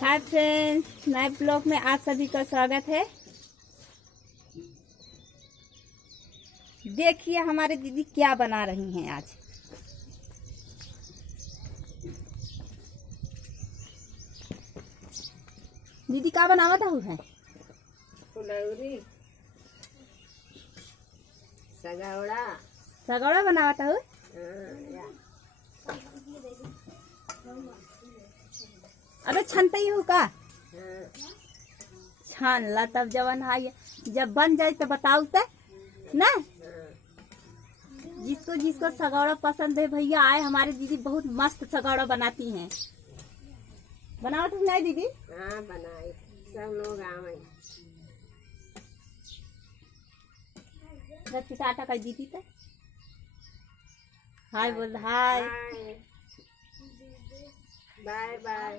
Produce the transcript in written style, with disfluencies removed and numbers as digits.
Hi friends, नए blog में आप सभी का स्वागत है। देखिए हमारे दीदी क्या बना रही हैं आज। दीदी क्या बनावत है? फुलौरी, सगौड़ा। सगौड़ा बनावत हूँ। अरे छनते ही हूँ का? छान ला तब जवन है, जब बन जाए तो बताऊ ते ना। जिसको जिसको सगौड़ा पसंद है भैया आए, हमारी दीदी बहुत मस्त सगौड़ा बनाती हैं। बनावत हो नहीं दीदी? हाँ बनाए, सब लोग आवे। टाटा कर दीदी तो हाय बोल, हाय बाय बाय।